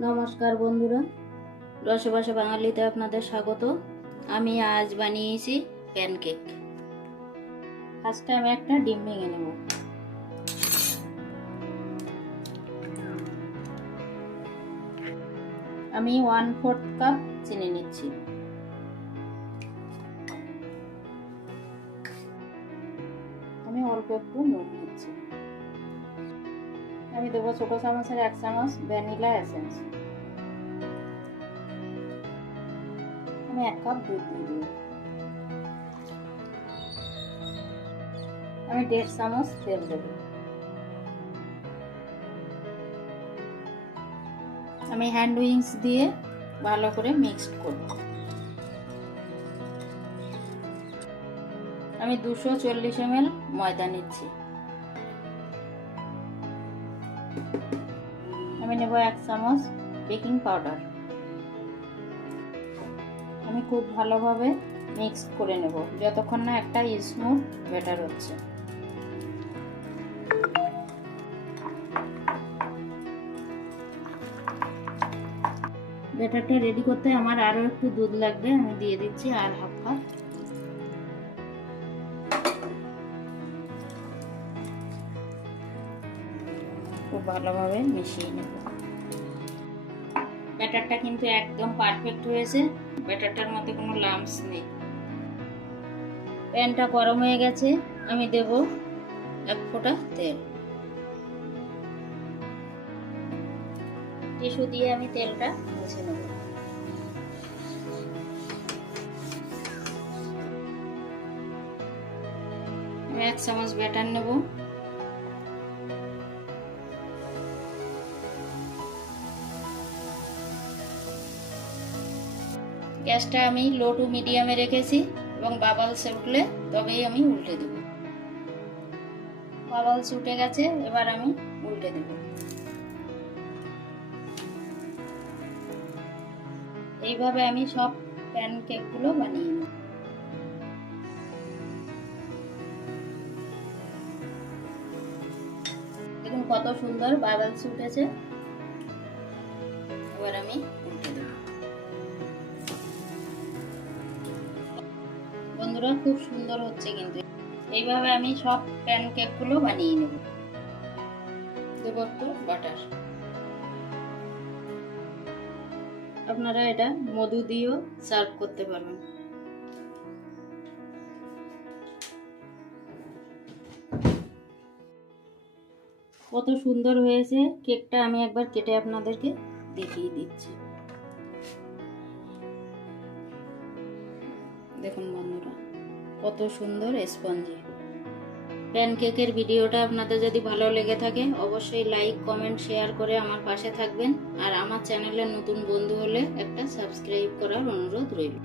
নমস্কার বন্ধুরা, রসে বাঙালিতে আপনাদের স্বাগত। আমি আজ বানিয়েছি প্যানকেক। ফার্স্টে আমি একটা ডিম ভেঙে নেব। আমি 1/4 কাপ চিনি নিচ্ছি। আমি অল্প একটু নুন নিচ্ছি। আমি দেবো ছোট চামচের 1 চামচ ভ্যানিলা এসেন্স। আমি 1 কাপ দুধ দিয়ে দেবো। আমি 1.5 চামচ তেল দেবো। আমি হ্যান্ড উইংস দিয়ে ভালো করে মিক্সড করব। আমি 240 ml ময়দা নিচ্ছি। আমি নেব 1 চামচ বেকিং পাউডার। আমি খুব ভালোভাবে মিক্স করে নেব যতক্ষণ না একটা স্মুথ ব্যাটার হচ্ছে। ব্যাটারটা রেডি করতে আমার আরো একটু দুধ লাগবে, আমি দিয়ে দিচ্ছি আর হাফ কাপ। খুব ভালোভাবে মিশিয়ে নেব। ব্যাটারটা কিন্তু একদম পারফেক্ট হয়েছে, ব্যাটারটার মধ্যে কোনো লাম্পস নেই। প্যানটা গরম হয়ে গেছে, আমি দেব 1 ফোঁটা তেল। টিস্যু দিয়ে আমি তেলটা মুছে নেব। আমি 1 চামচ ব্যাটার নেব। গ্যাসটা আমি লো টু মিডিয়ামে রেখেছি এবং বাবলস উঠলে তবেই আমি উল্টে দেব। বাবলস উঠে গেছে, এবার আমি উল্টে দেব। এইভাবে আমি সব প্যানকেকগুলো বানিয়ে নেব। দেখুন কত সুন্দর বাবলস উঠেছে। এবার আমি উল্টে দেব। বন্ধুরা খুব সুন্দর হচ্ছে কিন্তু। এইভাবে আমি সব প্যানকেকগুলো বানিয়ে নেব। দেব একটু বাটার। আপনারা এটা মধু দিয়েও সার্ভ করতে পারবেন। কত সুন্দর হয়েছে কেকটা, আমি একবার কেটে আপনাদেরকে দেখিয়ে দিচ্ছি। দেখুন বন্ধুরা কত সুন্দর স্পঞ্জি। প্যানকেকের ভিডিওটা আপনাদের যদি ভালো লেগে থাকে অবশ্যই লাইক কমেন্ট শেয়ার করে আমার পাশে থাকবেন। আর আমার চ্যানেলের নতুন বন্ধু হলে একটা সাবস্ক্রাইব করার অনুরোধ রইল।